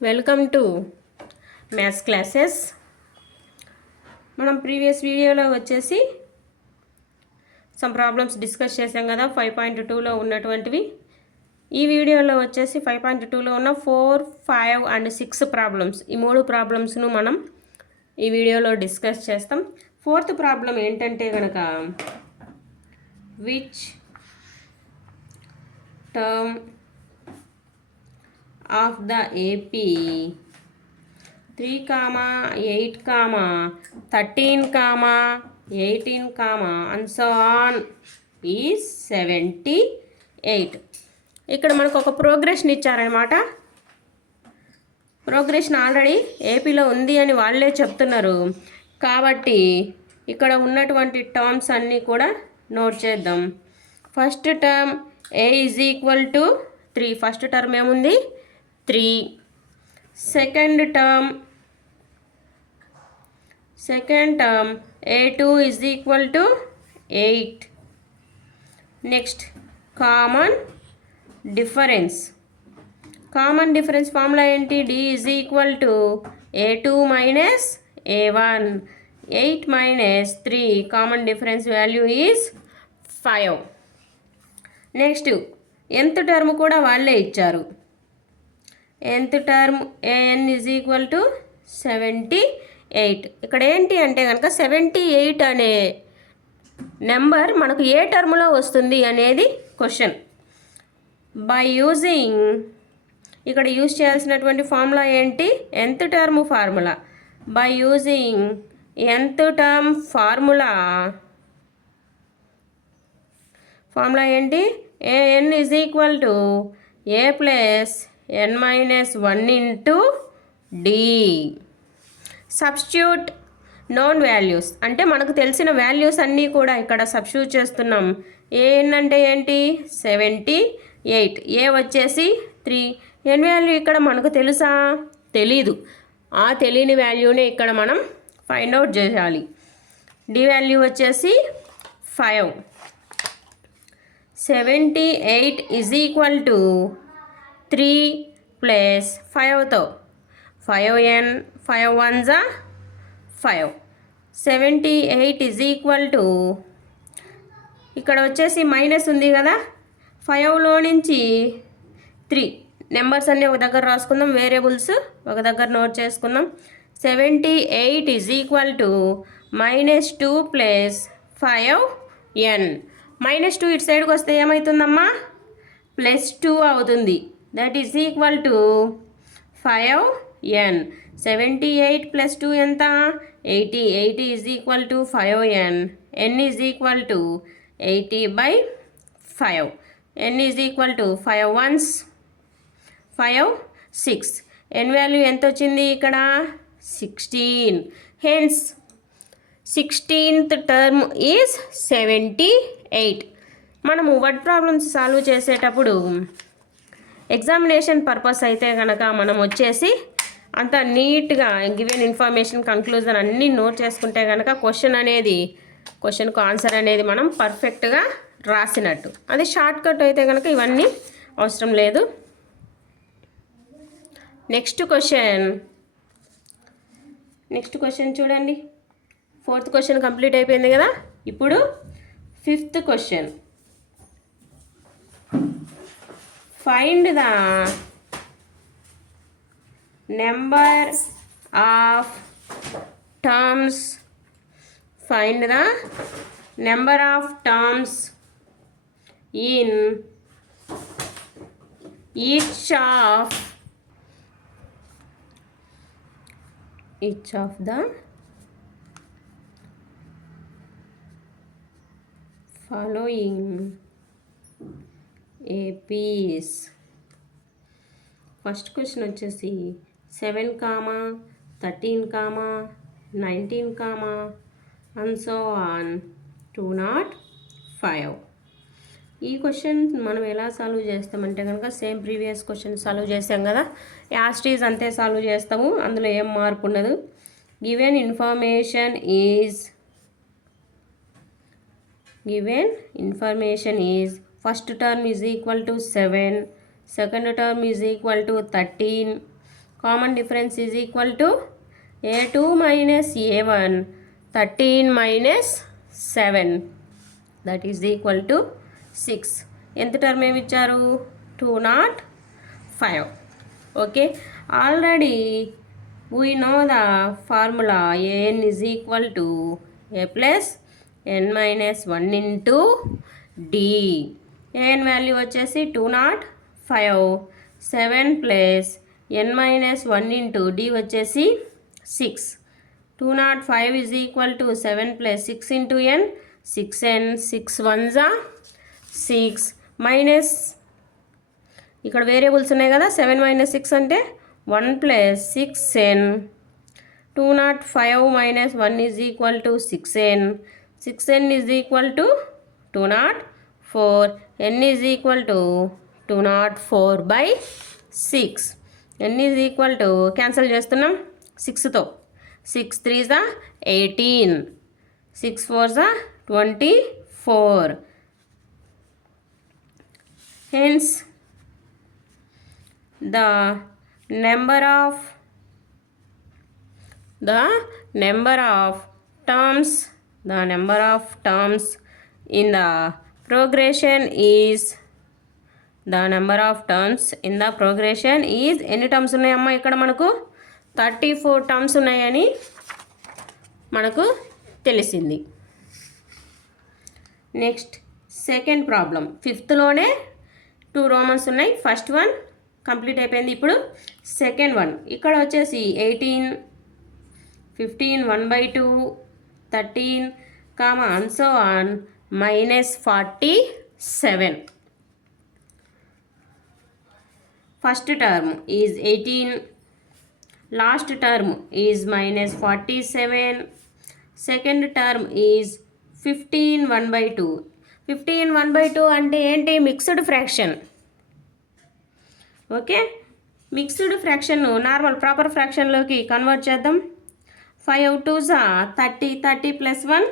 Welcome to maths classes. మనం previous వీడియోలో వచ్చేసి సమ్ ప్రాబ్లమ్స్ డిస్కస్ చేసాం కదా 5.2లో ఉన్నటువంటివి. ఈ వీడియోలో వచ్చేసి 5.2లో ఉన్న 4, 5 అండ్ 6 ప్రాబ్లమ్స్, ఈ 3 ప్రాబ్లమ్స్ను మనం ఈ వీడియోలో డిస్కస్ చేస్తాం. 4th ప్రాబ్లం ఏంటంటే కనుక which term of the AP 3, 8, 13, 18, and so on is 78. ఇక్కడ మనకు ఒక ప్రోగ్రెషన్ ఇచ్చారనమాట. ప్రోగ్రెషన్ ఆల్రెడీ ఏపీలో ఉంది అని వాళ్ళే చెప్తున్నారు. కాబట్టి ఇక్కడ ఉన్నటువంటి టర్మ్స్ అన్నీ కూడా నోట్ చేద్దాం. First term a is equal to 3. First term ఏముంది? 3. second term a2 is equal to 8. next common difference formula enti? D is equal to a2 minus a1. 8 minus 3, common difference value is 5. next nth term కూడా వాళ్ళే ఇచ్చారు. nth term an is equal to 78. ఇక్కడ ఏంటి అంటే కనుక 78 అనే number మనకు ఏ టర్మ్లో వస్తుంది అనేది క్వశ్చన్. బై యూజింగ్, ఇక్కడ యూజ్ చేయాల్సినటువంటి ఫార్ములా ఏంటి? nth term formula. By using nth term formula ఏంటి? an is equal to a plus n minus 1 into d. Substitute known values అంటే మనకు తెలిసిన వాల్యూస్ అన్నీ కూడా ఇక్కడ సబ్స్టిట్యూట్ చేస్తున్నాం. an అంటే ఏంటి? 78. a వచ్చేసి 3. n వాల్యూ ఇక్కడ మనకు తెలుసా? తెలీదు. ఆ తెలియని వాల్యూనే ఇక్కడ మనం ఫైండ్ అవుట్ చేయాలి. d వాల్యూ వచ్చేసి 5. 78 is equal to 3 plus 5తో 5n 5 1s 5. 78 is equal to, ఇక్కడ వచ్చేసి మైనస్ ఉంది కదా, 5లో నుంచి 3 నెంబర్స్ అన్నీ ఒక దగ్గర రాసుకుందాం, వేరియబుల్స్ ఒక దగ్గర నోట్ చేసుకుందాం. 78 is equal to -2 plus 5n. -2 ఇటు సైడ్కి వస్తే ఏమవుతుందమ్మా? +2 అవుతుంది. That is equal to 5n. 78 + 2 ఎంత? 80. 80 is equal to 5n. n is equal to 80/5. n is equal to 5 1s 5 6. n value ఎంత వచ్చింది ఇక్కడ? 16. Hence 16th term is 78. మనము వర్డ్ ప్రాబ్లమ్స్ సాల్వ్ చేసేటప్పుడు ఎగ్జామినేషన్ పర్పస్ అయితే కనుక మనం వచ్చేసి అంత నీట్గా గివెన్ ఇన్ఫర్మేషన్, కంక్లూజన్ అన్నీ నోట్ చేసుకుంటే కనుక క్వశ్చన్కు ఆన్సర్ అనేది మనం పర్ఫెక్ట్గా రాసినట్టు. అది షార్ట్ కట్ అయితే కనుక ఇవన్నీ అవసరం లేదు. నెక్స్ట్ క్వశ్చన్ చూడండి. 4th క్వశ్చన్ కంప్లీట్ అయిపోయింది కదా. ఇప్పుడు 5th question. Find the number of terms in each of the following APs. First question వచ్చేసి 7, 13, 19, and so on 205. ఈ క్వశ్చన్ మనం ఎలా సాల్వ్ చేస్తామంటే కనుక సేమ్ ప్రీవియస్ క్వశ్చన్ సాల్వ్ చేసాం కదా, యాస్టీజ్ అంతే సాల్వ్ చేస్తాము, అందులో ఏం మార్పు ఉండదు. Given information is first term is equal to 7, second term is equal to 13, common difference is equal to a2 minus a1 13 minus 7 that is equal to 6. ఎంత term ఏమి ఇచ్చారు 205. Okay already we know the formula an is equal to a plus n minus 1 into d. an value వచ్చేసి 205. 7 plus n minus 1 into d వచ్చేసి 6. 205 is equal to 7 plus 6 into n. 6n 6 ones are 6 minus ఇక్కడ variables ఉన్నాయి కదా 7 minus 6 అంటే 1 plus 6n. 205 minus 1 is equal to 6n. 6n is equal to 204. n is equal to 204 by 6. n is equal to cancel చేస్తున్నాం 6తో 6 3s are 18. 6 4s are 24. Hence the number of terms in the progression is ఎన్ని terms ఉన్నాయమ్మా ఇక్కడ మనకు 34 terms ఉన్నాయని మనకు తెలిసింది. Next second problem 5thలోనే 2 Romans ఉన్నాయి. First one complete అయిపోయింది. ఇప్పుడు సెకండ్ వన్ ఇక్కడ వచ్చేసి 18 15 1/2 13 and so on minus 47. First term is 18. Last term is minus 47. Second term is 15 1/2. 15 1/2 అంటే ఏంటి మిక్స్డ్ ఫ్రాక్షన్. ఓకే మిక్స్డ్ ఫ్రాక్షన్ను నార్మల్ ప్రాపర్ ఫ్రాక్షన్లోకి కన్వర్ట్ చేద్దాం. 5 2s are 30. 30 plus 1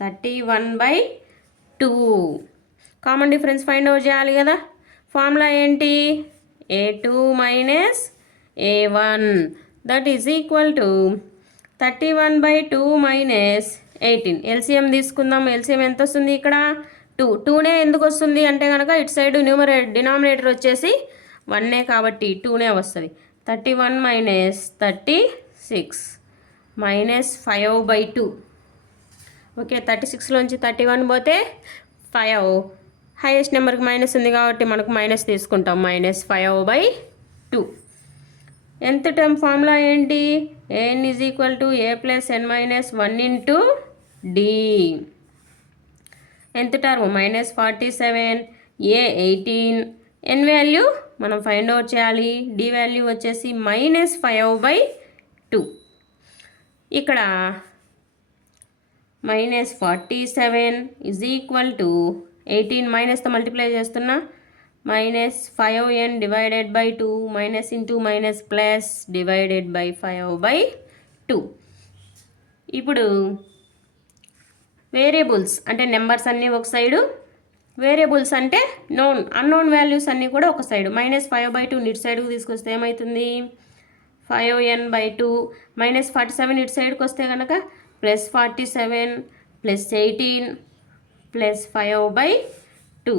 31/2. Common difference find out చేయాలి కదా. ఫార్ములా ఏంటి a2 minus a1 that is equal to 31/2 minus 18. LCM తీసుకుందాం. LCM ఎంత వస్తుంది ఇక్కడ 2నే ఎందుకు వస్తుంది అంటే కనుక ఇటు సైడ్ డినామినేటర్ వచ్చేసి 1నే కాబట్టి 2నే వస్తుంది. 31 minus 36 minus 5/2. ఓకే 36లోంచి 31 పోతే 5. హైయెస్ట్ నెంబర్కి మైనస్ ఉంది కాబట్టి మనకు మైనస్ తీసుకుంటాం. -5/2. ఎంత టర్మ్ ఫార్ములా ఏంటి an is equal to a plus n minus 1 into d. ఎంత టర్మ్ -47 a 18. n వాల్యూ మనం ఫైండ్ అవుట్ చేయాలి. d వాల్యూ వచ్చేసి -5/2. ఇక్కడ -47 is equal to 18 మైనస్తో మల్టిప్లై చేస్తున్నా -5n divided by 2 minus into minus plus divided by 5/2. ఇప్పుడు variables అంటే numbers అన్నీ ఒక సైడు, వేరియబుల్స్ అంటే అన్నోన్ వాల్యూస్ అన్నీ కూడా ఒక సైడు. -5/2 ఇటు సైడ్కి తీసుకొస్తే ఏమవుతుంది 5n/2 -47 ఇటు సైడ్కి వస్తే కనుక +47 +18 plus 5/2.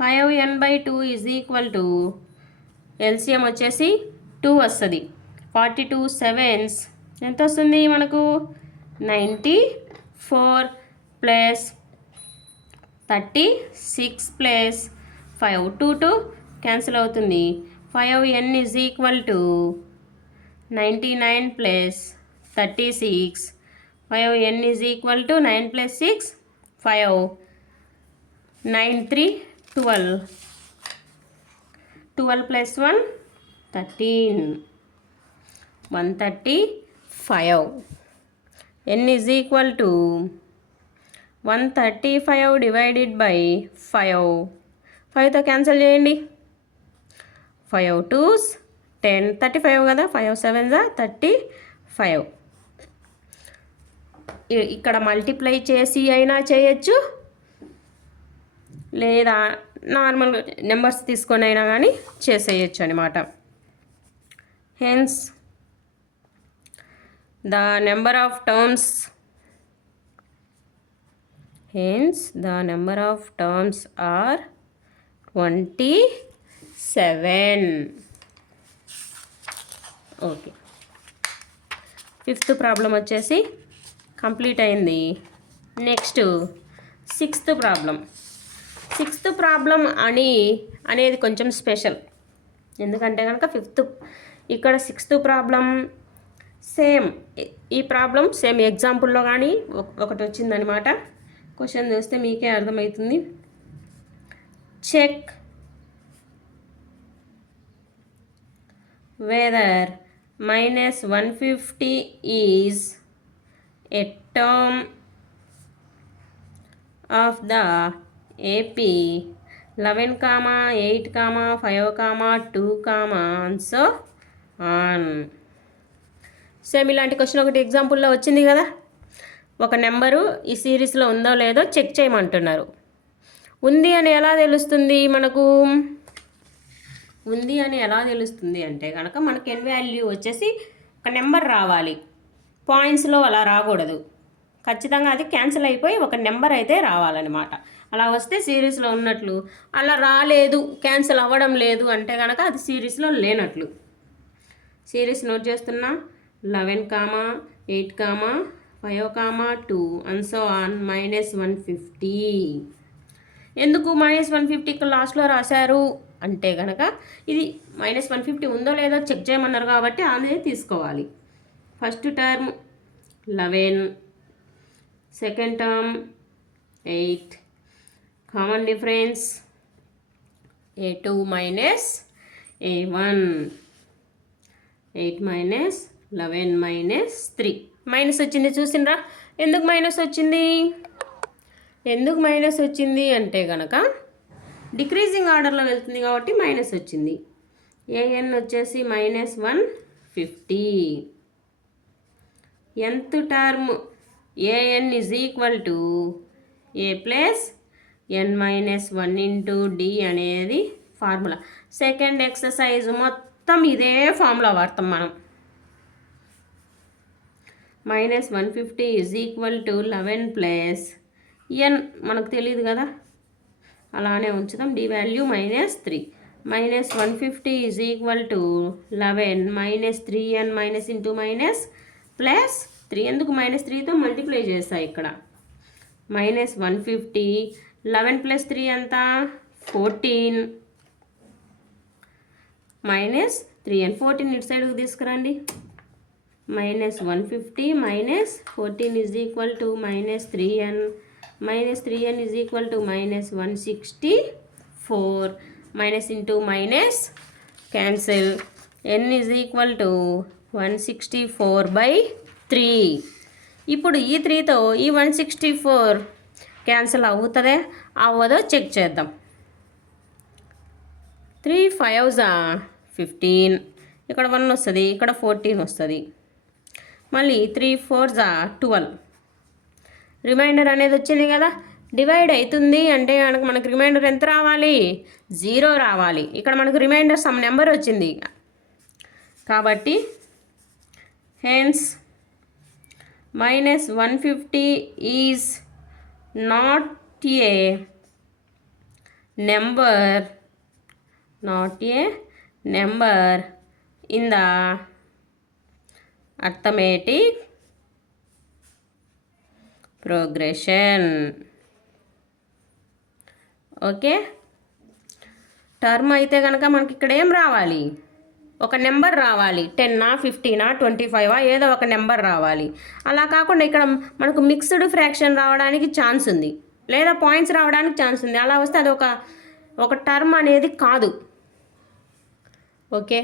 5n/2 is equal to LCM వచ్చేసి 2 వస్తుంది. 42 7s ఎంత వస్తుంది మనకు 94 ప్లస్ 36 ప్లస్ 5 2 క్యాన్సిల్ అవుతుంది. 5n is equal to 99 plus 36. 5n is equal to 9 plus 6 5. 9 3 12. 12 plus 1 13. 135. n is equal to 135 divided by 5. 5తో cancel చేయండి. 5 2s 10 35 కదా. 5 7s 35. ఇక్కడ మల్టిప్లై చేసి అయినా చేయొచ్చు, లేదా నార్మల్ నెంబర్స్ తీసుకొని అయినా కానీ చేసేయచ్చు అనమాట. hence the number of terms are 27. Okay, fifth problem వచ్చేసి కంప్లీట్ అయింది. నెక్స్ట్ సిక్స్త్ ప్రాబ్లం అనేది కొంచెం స్పెషల్. ఎందుకంటే కనుక ఇక్కడ సిక్స్త్ ప్రాబ్లం సేమ్, ఈ ప్రాబ్లం సేమ్ ఎగ్జాంపుల్లో కానీ ఒకటి వచ్చిందనమాట. క్వశ్చన్ చూస్తే మీకే అర్థమవుతుంది. Check whether -150 is a term of the AP 11, 8, 5, 2, and so on. Same ఇలాంటి క్వశ్చన్ ఒకటి ఎగ్జాంపుల్లో వచ్చింది కదా. ఒక నెంబరు ఈ సిరీస్లో ఉందో లేదో చెక్ చేయమంటున్నారు. ఉంది అని ఎలా తెలుస్తుంది మనకు? ఉంది అని ఎలా తెలుస్తుంది అంటే కనుక మనకి n వాల్యూ వచ్చేసి ఒక నెంబర్ రావాలి, పాయింట్స్లో అలా రాకూడదు. ఖచ్చితంగా అది క్యాన్సిల్ అయిపోయి ఒక నెంబర్ అయితే రావాలన్నమాట. అలా వస్తే సిరీస్లో ఉన్నట్లు. అలా రాలేదు, క్యాన్సిల్ అవ్వడం లేదు అంటే కనుక అది సిరీస్లో లేనట్లు. సిరీస్ నోట్ చేస్తున్నా. 11, 8, 5, 2 and so on -150. ఎందుకు -150 లాస్ట్లో రాశారు అంటే కనుక ఇది -150 ఉందో లేదో చెక్ చేయమన్నారు కాబట్టి అనేది తీసుకోవాలి. First term 11, second term 8, common difference a2 minus a1, 8 minus 11 minus 3. Minus వచ్చింది చూసిండ్రా? ఎందుకు మైనస్ వచ్చింది అంటే కనుక డిక్రీజింగ్ ఆర్డర్లో వెళ్తుంది కాబట్టి మైనస్ వచ్చింది. an వచ్చేసి -150. nth term an is equal to a plus n minus 1 into d అనేది ఫార్ములా. సెకండ్ ఎక్సర్సైజ్ మొత్తం ఇదే ఫార్ములా వాడతాం మనం. -150 is equal to 11 plus n మనకు తెలియదు కదా, అలానే ఉంచుదాం. d value -3. -150 is equal to 11 minus 3n minus into minus plus 3. ఎందుకు -3తో మల్టిప్లై చేస్తా ఇక్కడ. -150 11 plus 3 ఎంత 14 -3n 14 ఇటు సైడ్కి తీసుకురండి. -150 minus 14 is equal to -3n. -3n is equal to -164. Minus into minus cancel. n is equal to 164/3. ఇప్పుడు ఈ 3తో ఈ 164 క్యాన్సిల్ అవుతుందే అవ్వదో చెక్ చేద్దాం. 3 5s 15, ఇక్కడ 1 వస్తుంది, ఇక్కడ 14 వస్తుంది. మళ్ళీ 3 4s 12. రిమైండర్ అనేది వచ్చింది కదా. డివైడ్ అవుతుంది అంటే మనకు రిమైండర్ ఎంత రావాలి? 0 రావాలి. ఇక్కడ మనకు రిమైండర్ సమ్ నెంబర్ వచ్చింది కాబట్టి hence -150 is not a number in the arithmetic progression. Okay, term అయితే కనుక మనకి ఇక్కడ ఏం రావాలి? ఒక నెంబర్ రావాలి. 10, 15, 25 ఏదో ఒక నెంబర్ రావాలి. అలా కాకుండా ఇక్కడ మనకు మిక్స్డ్ ఫ్రాక్షన్ రావడానికి ఛాన్స్ ఉంది, లేదా పాయింట్స్ రావడానికి ఛాన్స్ ఉంది. అలా వస్తే అది ఒక టర్మ్ అనేది కాదు. ఓకే.